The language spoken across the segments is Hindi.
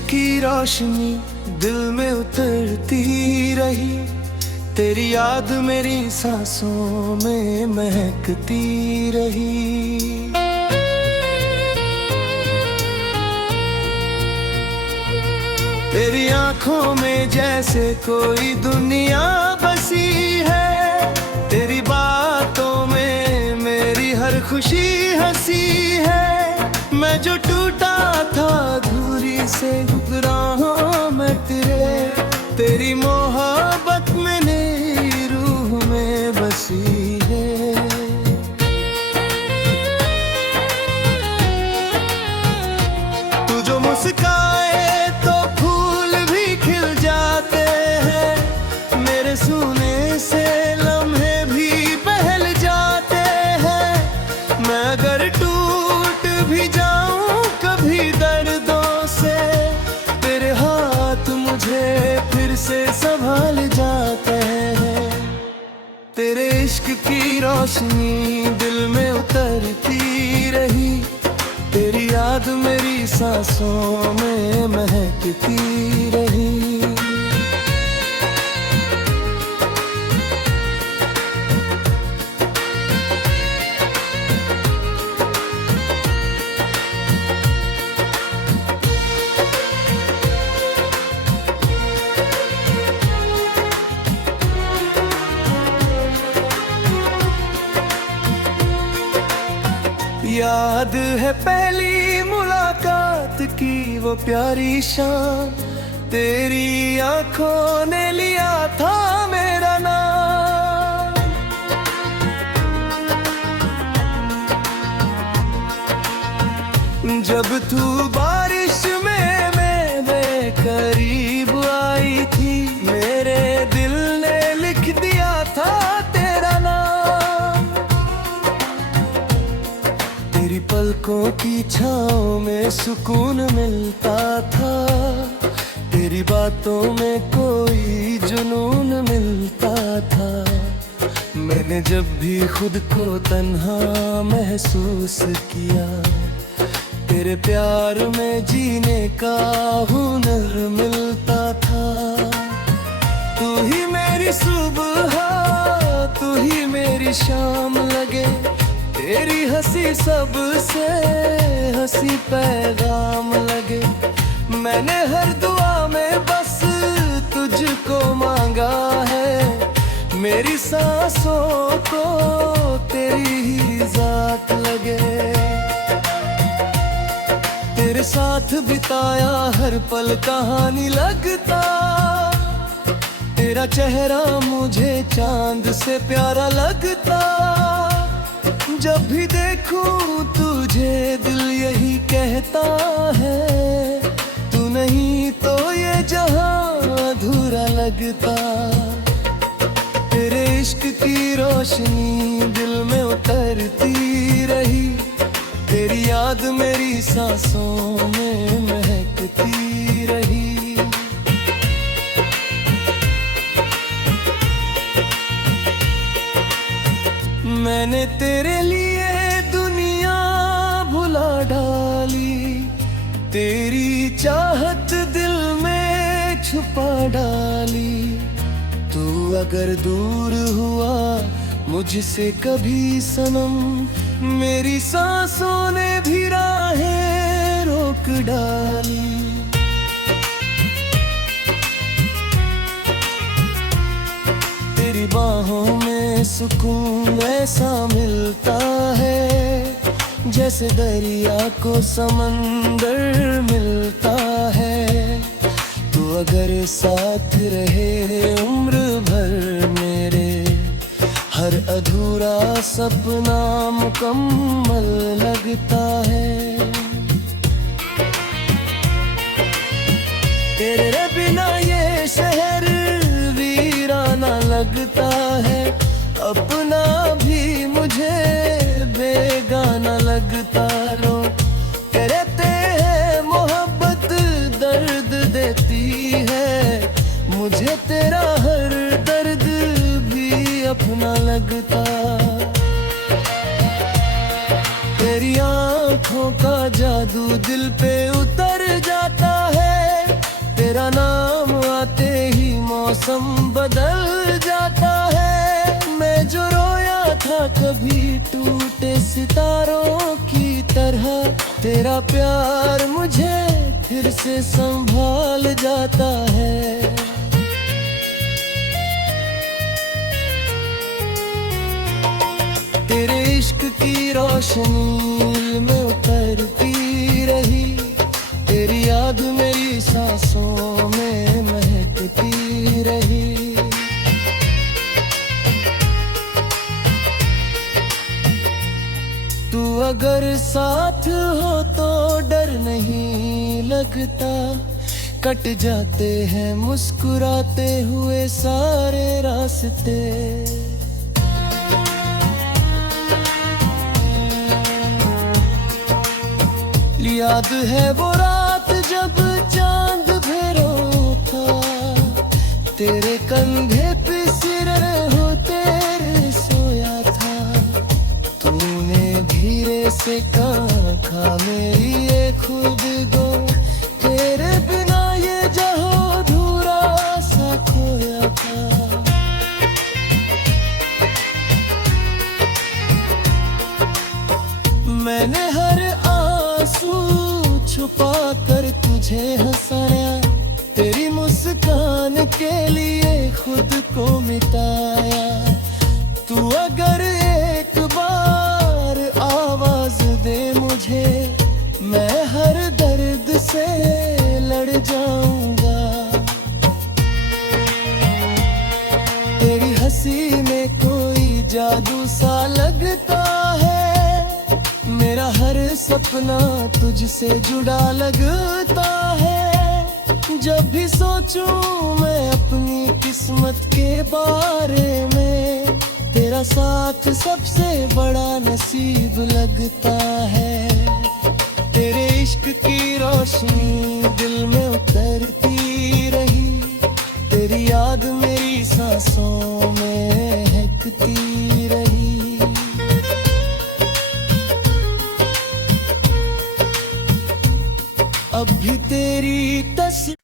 की रोशनी दिल में उतरती रही, तेरी याद मेरी सांसों में महकती रही। तेरी आंखों में जैसे कोई दुनिया बसी है, तेरी बातों में मेरी हर खुशी हंसी है। मैं जो टूटा था दूरी से गुजरा हूँ मैं तेरी मोहब्बत में मेरी रूह में बसी है। तू जो मुस्काए तो फूल भी खिल जाते हैं, मेरे सूने से लम्हे भी बहल जाते हैं। मैं अगर टूट भी जाऊं कभी दर्दों से, तेरे हाथ मुझे फिर से संभाल जाते हैं। तेरे इश्क की रोशनी दिल में उतरती रही, तेरी याद मेरी सांसों में महकती रही। याद है पहली मुलाकात की वो प्यारी शाम, तेरी आंखों ने लिया था मेरा नाम। जब तू बारिश में मेरे करीब आई थी, मेरे दिल ने लिख दिया था तेरा नाम। तेरी पलकों की छाँव में सुकून मिलता था, तेरी बातों में कोई जुनून मिलता था। मैंने जब भी खुद को तन्हा महसूस किया, तेरे प्यार में जीने का हुनर मिलता था। तू ही मेरी सुबह, तू ही मेरी शाम लगे, तेरी हंसी सबसे हंसी पैगाम लगे। मैंने हर दुआ में बस तुझको मांगा है, मेरी सांसों को तेरी ही जात लगे। तेरे साथ बिताया हर पल कहानी लगता, तेरा चेहरा मुझे चांद से प्यारा लगता। जब भी देखूं तुझे दिल यही कहता है, तू नहीं तो ये जहां अधूरा लगता। तेरे इश्क की रोशनी दिल में उतरती रही, तेरी याद मेरी सांसों में महकती रही। मैंने तेरे लिए दुनिया भुला डाली, तेरी चाहत दिल में छुपा डाली। तू अगर दूर हुआ मुझसे कभी सनम, मेरी सांसों ने भी राहें रोक डाली। तेरी बाहों में सुकून ऐसा मिलता है, जैसे दरिया को समंदर मिलता है। तू अगर साथ रहे उम्र भर मेरे, हर अधूरा सपना मुकम्मल लगता है। तेरे बिना ये शहर वीराना लगता है, अपना भी मुझे बेगाना लगता। रो कहते हैं मोहब्बत दर्द देती है, मुझे तेरा हर दर्द भी अपना लगता। तेरी आँखों का जादू दिल पे उतर जाता है, मौसम बदल जाता है। मैं जो रोया था कभी टूटे सितारों की तरह, तेरा प्यार मुझे फिर से संभाल जाता है। तेरे इश्क की रोशनी में उतरती रही, तेरी याद मेरी सांसों में महकती रही। तू अगर साथ हो तो डर नहीं लगता, कट जाते हैं मुस्कुराते हुए सारे रास्ते। याद है वो रात जब चांद भैरो था, तेरे कंधे पे सिर हो तेरे सोया था। तूने धीरे से कहा मेरी ये खुद गो, तेरे बिना ये जहो अधूरा सा खोया था। मैंने हर आंसू छुपा कर तुझे हंसाया, तेरी मुस्कान के लिए खुद को मिटाया। तू अगर एक बार आवाज दे मुझे, मैं हर दर्द से लड़ जाऊंगा। तेरी हंसी में कोई जादू सा लगता है, मेरा हर सपना तुझसे जुड़ा लगता है। जब भी सोचूं मैं अपनी किस्मत के बारे में, तेरा साथ सबसे बड़ा नसीब लगता है। तेरे इश्क की रोशनी दिल में उतरती रही, तेरी याद मेरी सांसों में महकती रही। अब भी तेरी तस्वीर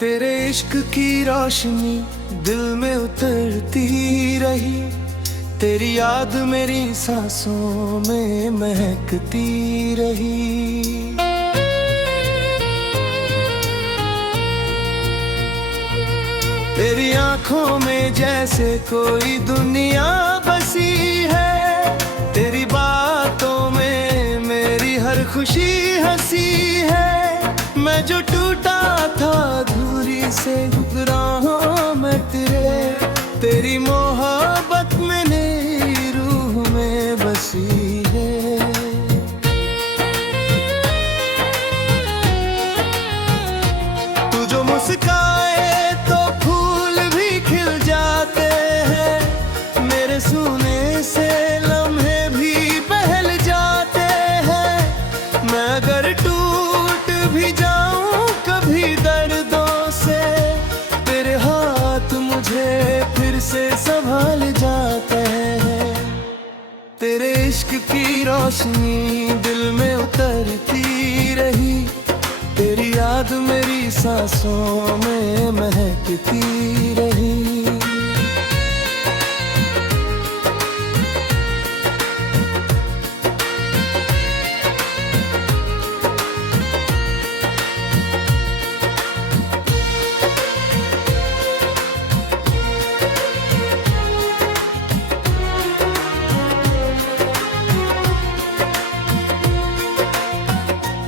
तेरे इश्क की रोशनी दिल में उतरती रही, तेरी याद मेरी सांसों में महकती रही। तेरी आंखों में जैसे कोई दुनिया बसी है, तेरी बातों में मेरी हर खुशी हंसी है। मैं जो टूटा था दूरी से गुजरा हूँ मैं तेरी मोहब्बत में मेरी रूह में बसी है। तू जो मुस्काए तो फूल भी खिल जाते हैं, मेरे सूने से लम्हे भी बहल जाते हैं। मैं अगर टूट भी जाऊं कभी दर्दों से, तेरे हाथ मुझे फिर से संभाल जाते हैं। तेरे इश्क की रोशनी दिल में उतरती रही, तेरी याद मेरी सांसों में महकती रही।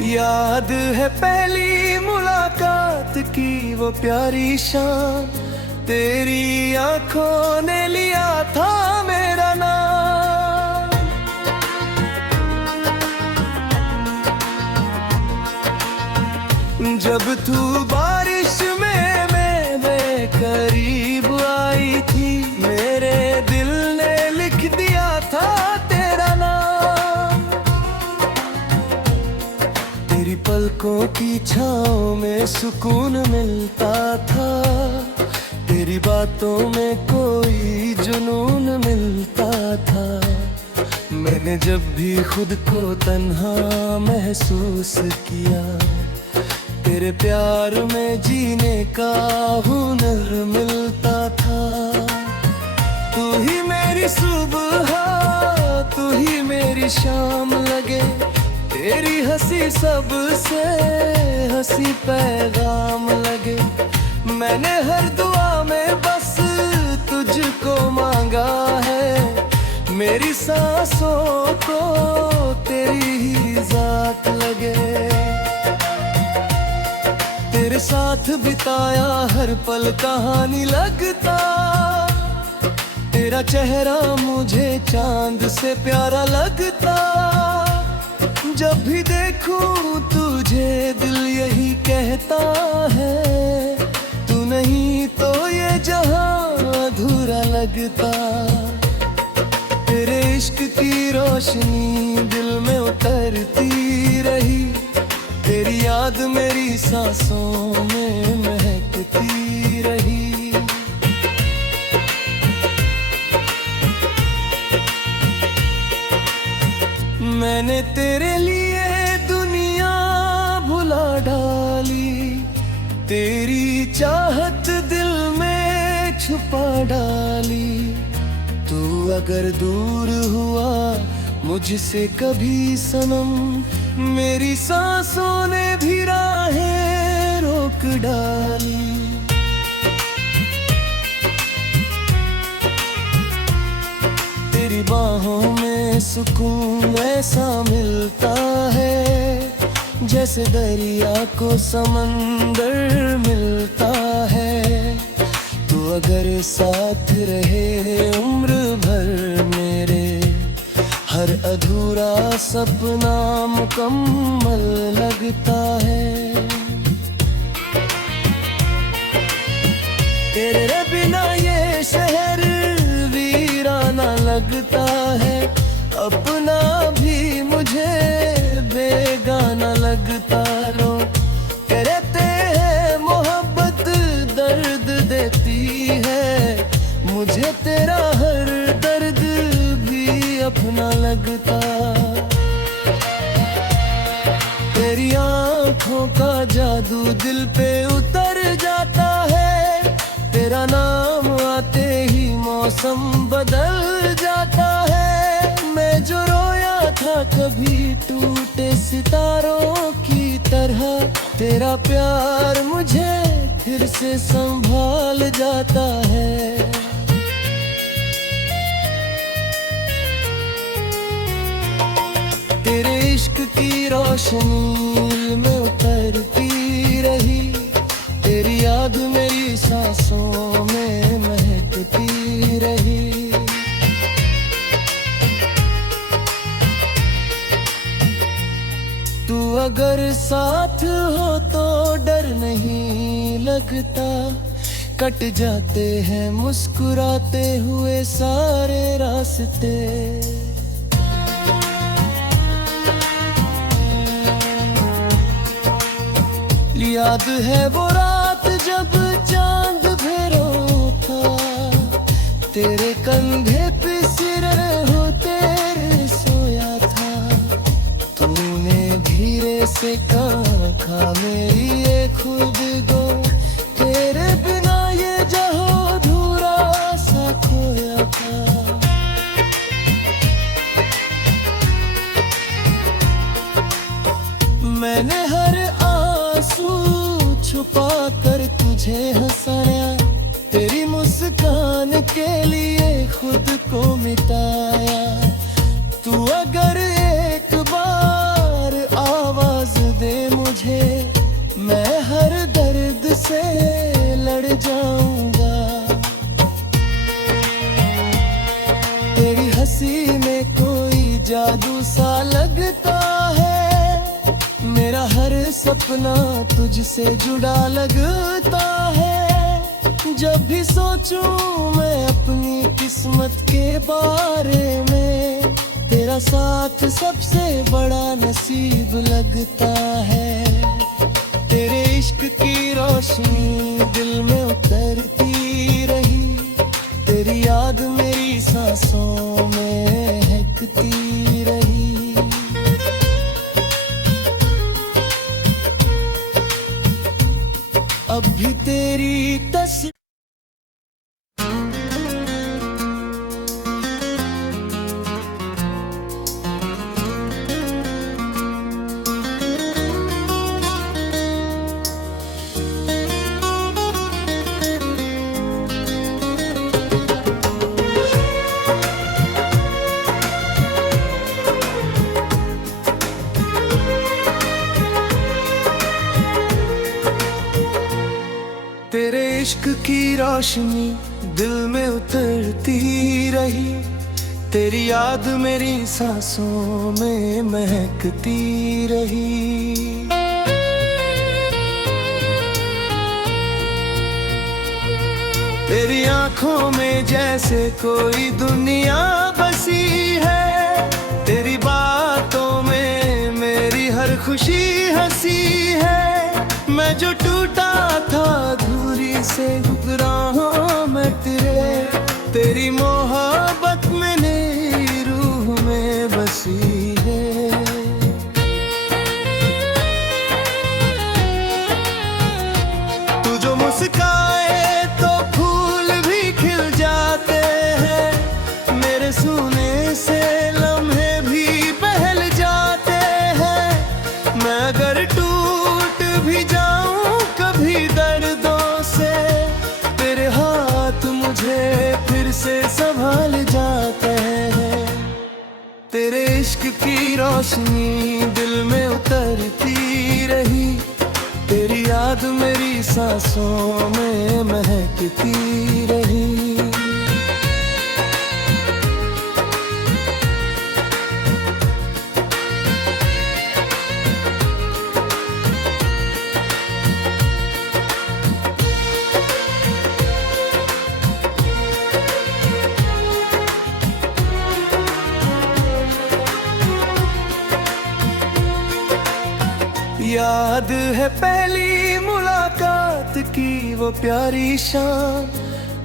याद है पहली मुलाकात की वो प्यारी शाम, तेरी आंखों ने लिया था मेरा नाम। जब तू बारिश में मेरे करीब आई थी, की छाँव में सुकून मिलता था, तेरी बातों में कोई जुनून मिलता था। मैंने जब भी खुद को तन्हा महसूस किया, तेरे प्यार में जीने का हुनर मिलता था। तू ही मेरी सुबह, तू ही मेरी शाम लगे, तेरी हंसी सबसे हंसी पैगाम लगे। मैंने हर दुआ में बस तुझको मांगा है, मेरी सांसों को तेरी ही जात लगे। तेरे साथ बिताया हर पल कहानी लगता, तेरा चेहरा मुझे चांद से प्यारा लगता। जब भी देखूं तुझे दिल यही कहता है, तू नहीं तो ये जहां अधूरा लगता। तेरे इश्क की रोशनी दिल में उतरती रही, तेरी याद मेरी सांसों में महकती रही। मैंने तेरे लिए दुनिया भुला डाली, तेरी चाहत दिल में छुपा डाली। तू अगर दूर हुआ मुझसे कभी सनम, मेरी सांसों ने भी राहें रोक डाली। तेरी बाहों में सुकून ऐसा मिलता है, जैसे दरिया को समंदर मिलता है। तू अगर साथ रहे उम्र भर मेरे, हर अधूरा सपना मुकम्मल लगता है। तेरे बिना ये शहर वीराना लगता है, अपना भी मुझे बेगाना लगता। लो कहते हैं मोहब्बत दर्द देती है, मुझे तेरा हर दर्द भी अपना लगता। तेरी आँखों का जादू दिल पे उतर जाता है, तेरा नाम आते ही मौसम बदल जाता है। मैं जो रोया था कभी टूटे सितारों की तरह, तेरा प्यार मुझे फिर से संभाल जाता है। तेरे इश्क की रोशनी में उतरती रही, तेरी याद मेरी सांसों में महकती रही। तू अगर साथ हो तो डर नहीं लगता, कट जाते हैं मुस्कुराते हुए सारे रास्ते। याद है वो रात जब चांद भैरो था, तेरे कंधे पे सिर होते सोया था। तूने धीरे से कहा मेरी ये खुद गो, तेरे बिना ये जहां अधूरा सा खोया था। मैंने हर आंसू छुपा कर तुझे हंसाया, तेरी मुस्कान के लिए खुद को मिटाया। तू अगर एक बार आवाज दे मुझे, मैं हर दर्द से लड़ जाऊंगा। तेरी हंसी में कोई जादू सा लगता है, मेरा हर सपना तुझसे जुड़ा लगता है। जब भी सोचूं मैं अपनी किस्मत के बारे में, तेरा साथ सबसे बड़ा नसीब लगता है। इश्क की रोशनी दिल में उतरती रही, तेरी याद मेरी सांसों में महकती रही। अब भी तेरी तस्वीर तेरे इश्क की रोशनी दिल में उतरती रही, तेरी याद मेरी सांसों में महकती रही। तेरी आंखों में जैसे कोई दुनिया बसी है, तेरी बातों में मेरी हर खुशी हंसी है। मैं जो टूटा था दूरी से गुजरा हूँ मैं तेरी मोहब्बत में मेरी रूह में बसी है। तू जो मुस्काए तो फूल भी खिल जाते हैं, मेरे सूने से लम्हे भी बहल जाते हैं। मैं अगर टूट भी जाऊं कभी दर्दों से, तेरे हाथ मुझे फिर से संभाल जाते हैं। तेरे इश्क की रोशनी दिल में उतरती रही, तेरी याद मेरी सांसों में महकती रही। याद है पहली मुलाकात की वो प्यारी शाम,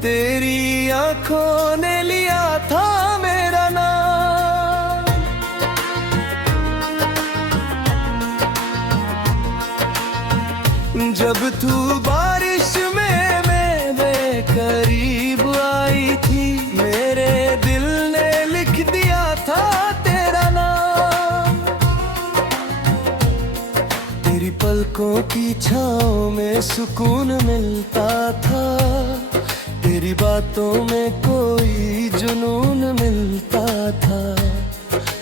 तेरी आंखों ने लिया था मेरा नाम। जब तू बारिश में मेरे करीब आई थी, मेरे दिल ने लिख दिया था तेरा नाम। तेरी पलकों की छाँव में सुकून मिलता था, तेरी बातों में कोई जुनून मिलता था।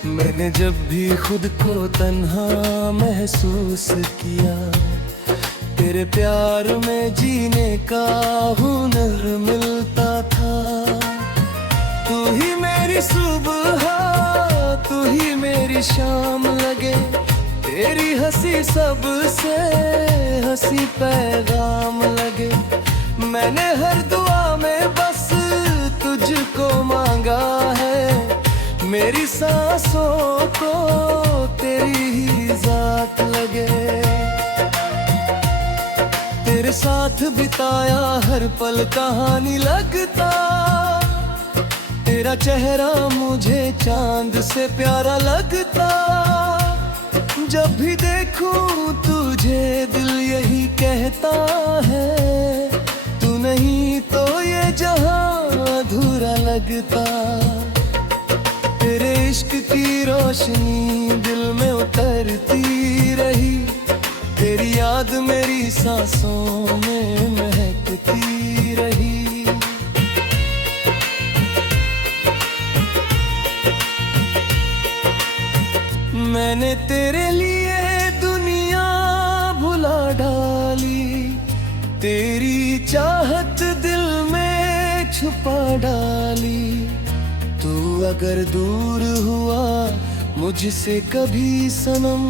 मैंने जब भी खुद को तन्हा महसूस किया, तेरे प्यार में जीने का हुनर मिलता था। तू ही मेरी सुबह, तू ही मेरी शाम लगे, तेरी हंसी सबसे हंसी पैगाम लगे। मैंने हर दुआ में बस तुझको मांगा है, मेरी सांसों को तेरी ही जात लगे। तेरे साथ बिताया हर पल कहानी लगता, तेरा चेहरा मुझे चांद से प्यारा लगता। जब भी देखूं तुझे दिल यही कहता है, तू नहीं तो ये जहां अधूरा लगता। तेरे इश्क की रोशनी दिल में उतरती रही, तेरी याद मेरी सांसों में महकती रही। मैंने तेरे लिए दुनिया भुला डाली, तेरी चाहत दिल में छुपा डाली। तू अगर दूर हुआ मुझसे कभी सनम,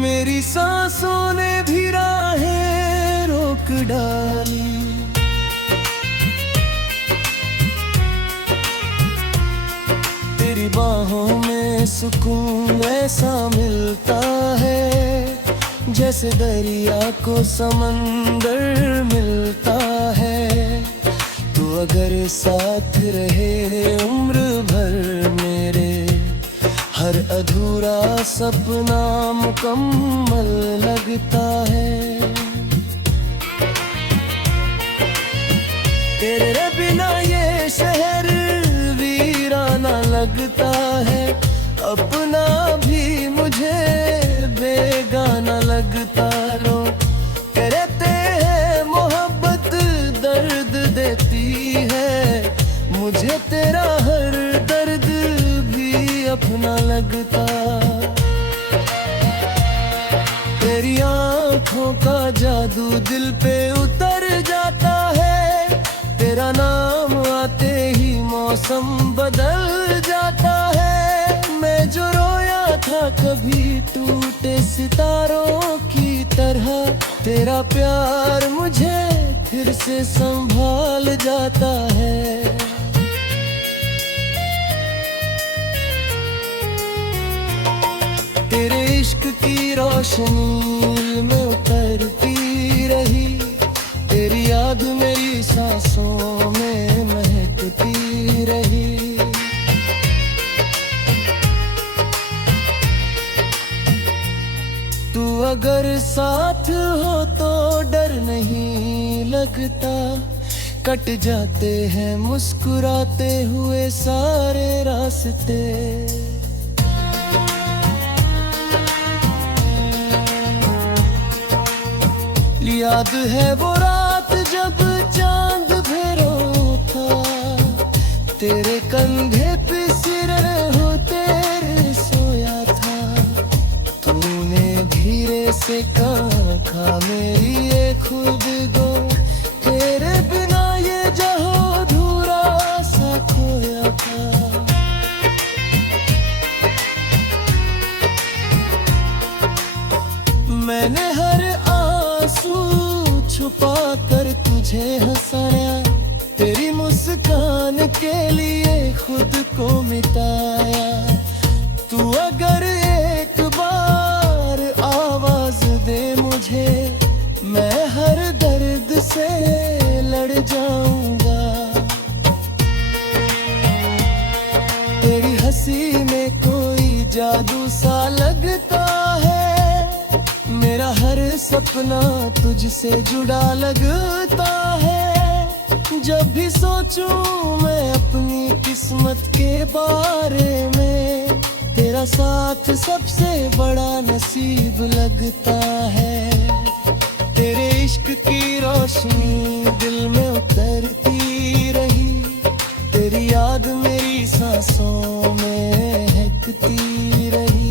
मेरी सांसों ने भी राहें रोक डाली। तेरी बाहों में सुकून ऐसा मिलता है, जैसे दरिया को समंदर मिलता है। तू अगर साथ रहे उम्र भर मेरे, हर अधूरा सपना मुकम्मल लगता है। तेरे बिना ये शहर वीराना लगता है, अपना भी मुझे बेगाना लगता। रो करते हैं मोहब्बत दर्द देती है, मुझे तेरा हर दर्द भी अपना लगता। तेरी आँखों का जादू दिल पे उतर जाता है, तेरा नाम आते ही मौसम बदल जाता है। मैं जो रोया था कभी टूटे सितारों की तरह, तेरा प्यार मुझे फिर से संभाल जाता है। तेरे इश्क की रोशनी में उतरती रही, तेरी याद मेरी सांसों में महकती रही। तू अगर साथ हो तो डर नहीं लगता, कट जाते हैं मुस्कुराते हुए सारे रास्ते। याद है वो रात जब चांद फेरो था, तेरे कंधे पे सिर हो तेरे सोया था। तूने धीरे से कहा मेरी ये खुद गो, तेरे बिना ये जहो अधूरा सा खोया था। मैंने हर आंसू छुपा कर तुझे हंसाया, तेरी मुस्कान के लिए खुद को मिटाया। तू अगर एक बार आवाज दे मुझे, मैं हर दर्द से लड़ जाऊंगा। तेरी हंसी में कोई जादू सा लगता है, मेरा हर सपना तुझसे जुड़ा लगता है। जब भी सोचूं मैं अपनी किस्मत के बारे में, तेरा साथ सबसे बड़ा नसीब लगता है। तेरे इश्क की रोशनी दिल में उतरती रही, तेरी याद मेरी सांसों में महकती रही।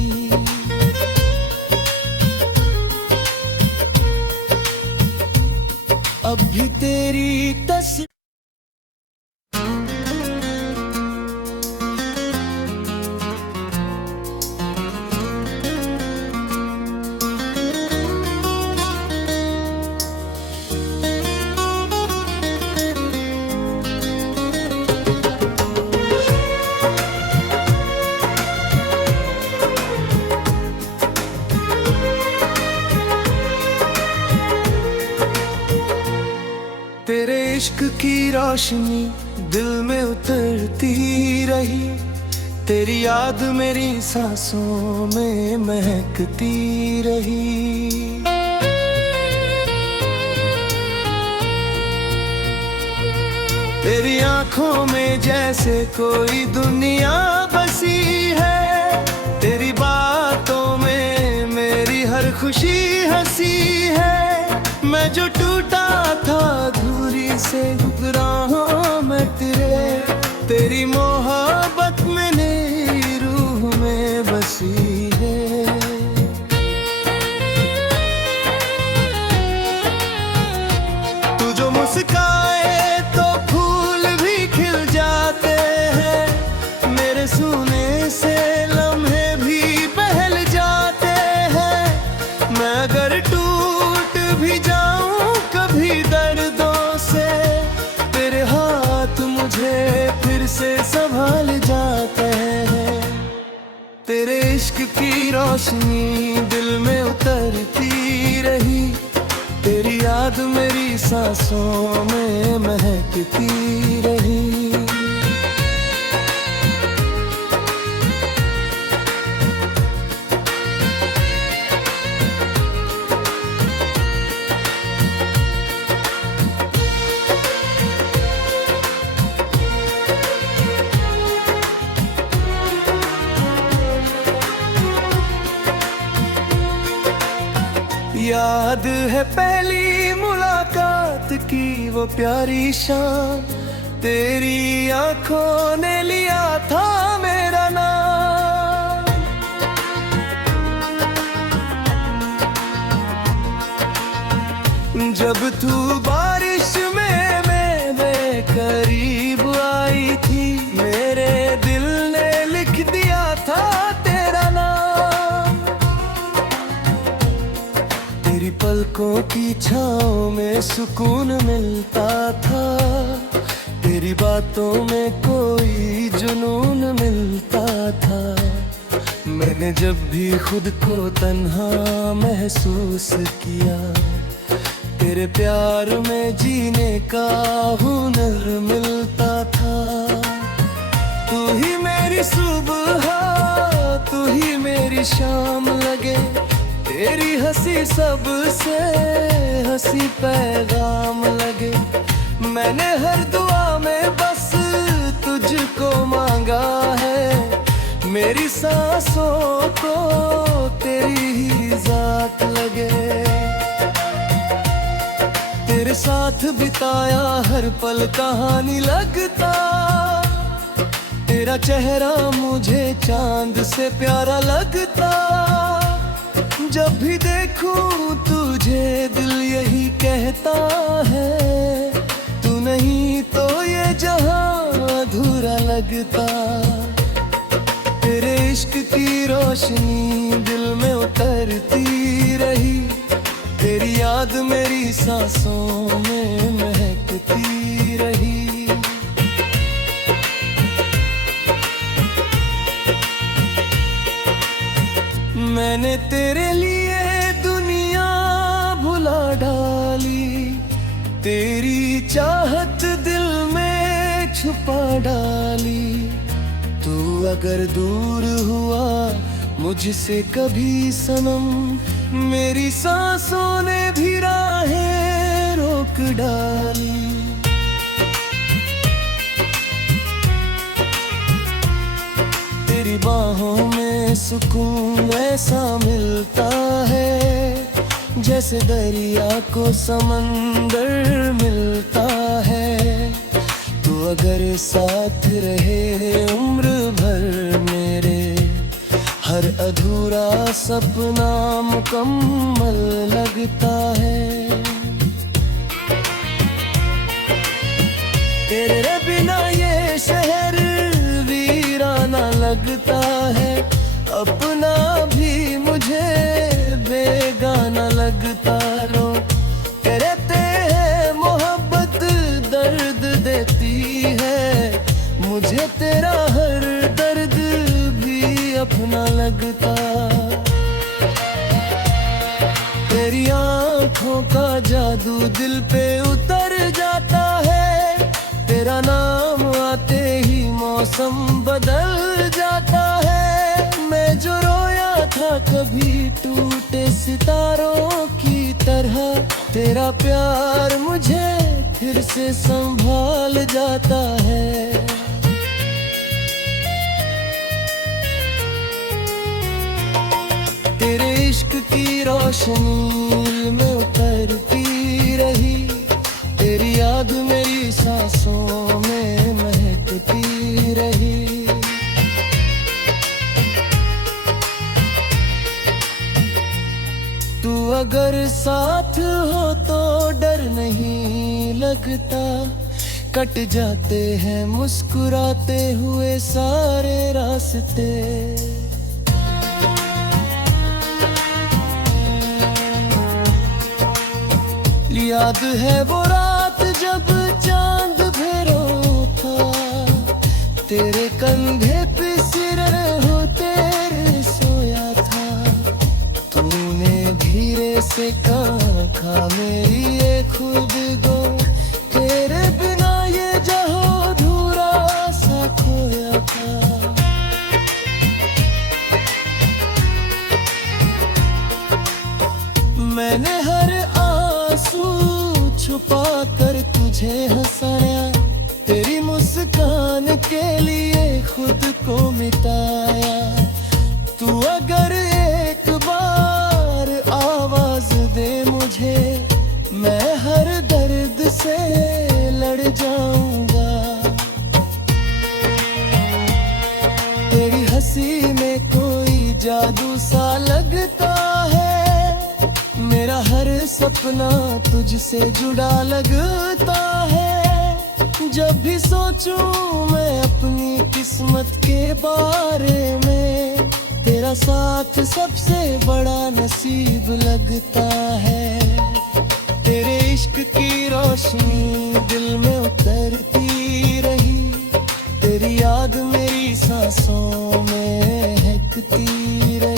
अब भी तेरी तस्वीर तेरे इश्क की रोशनी दिल में उतरती रही, तेरी याद मेरी सांसों में महकती रही। तेरी आंखों में जैसे कोई दुनिया बसी है, तेरी बातों में मेरी हर खुशी हंसी है। मैं जो टूटा था दूरी से गुजरा हूँ मैं तेरी मोहब्बत में मेरी रूह में बसी है। तू जो मुस्काए तो फूल भी खिल जाते हैं, मेरे सूने से लम्हे भी बहल जाते हैं। मैं अगर टूट भी जाऊं कभी दर्दों से, तेरे हाथ मुझे फिर से संभाल जाते हैं। तेरे इश्क की रोशनी दिल में उतरती सांसों में महकती रही। याद है पहली मुलाकात की वो प्यारी शाम, तेरी आंखों ने लिया था मेरा नाम। जब तू बारिश में मेरे करीब आई थी, मेरे दिल ने लिख दिया था तेरा नाम। तेरी पलकों की छाँव में सुकून मिलता था, तेरी बातों में कोई जुनून मिलता था। मैंने जब भी खुद को तन्हा महसूस किया, तेरे प्यार में जीने का हुनर मिलता था। तू ही मेरी सुबह, तू ही मेरी शाम लगे, तेरी हंसी सबसे हंसी पैगाम लगे। मैंने हर दुआ में बस तुझको मांगा है, मेरी सांसों को तेरी ही जात लगे। तेरे साथ बिताया हर पल कहानी लगता, तेरा चेहरा मुझे चांद से प्यारा लगता। जब भी देखूं तुझे दिल यही कहता है, तू नहीं तो ये जहां अधूरा लगता। तेरे इश्क की रोशनी दिल में उतरती रही, तेरी याद मेरी सांसों में महकती रही। मैंने तेरे लिए दुनिया भुला डाली, तेरी चाहत दिल में छुपा डाली। तू अगर दूर हुआ मुझसे कभी सनम, मेरी सांसों ने भी राहें रोक डाली। तेरी बाहों में सुकून ऐसा मिलता है, जैसे दरिया को समंदर मिलता है। तू अगर साथ रहे उम्र भर मेरे, हर अधूरा सपना मुकम्मल लगता है। तेरे बिना ये शहर वीराना लगता है, अपना भी मुझे बेगाना लगता। रो कहते हैं मोहब्बत दर्द देती है, मुझे तेरा हर दर्द भी अपना लगता। तेरी आँखों का जादू दिल पे उतर जाता है, तेरा नाम आते ही मौसम बदल जाता है। मैं जो रोया था कभी टूटे सितारों की तरह, तेरा प्यार मुझे फिर से संभाल जाता है। तेरे इश्क की रोशनी में उतरती रही, तेरी याद मेरी सांसों में महकती रही। तू अगर साथ हो तो डर नहीं लगता, कट जाते हैं मुस्कुराते हुए सारे रास्ते। याद है वो रात जब चांद भैरो था, तेरे कंधे पे सिर होते सोया था। तूने धीरे से कहा मेरी ये खुद को मिटाया। तू अगर एक बार आवाज दे मुझे, मैं हर दर्द से लड़ जाऊंगा। तेरी हंसी में कोई जादू सा लगता है, मेरा हर सपना तुझसे जुड़ा लगता है। जब भी सोचूं मैं अपनी किस्मत के बारे में, तेरा साथ सबसे बड़ा नसीब लगता है। तेरे इश्क की रोशनी दिल में उतरती रही, तेरी याद मेरी सांसों में महकती रही।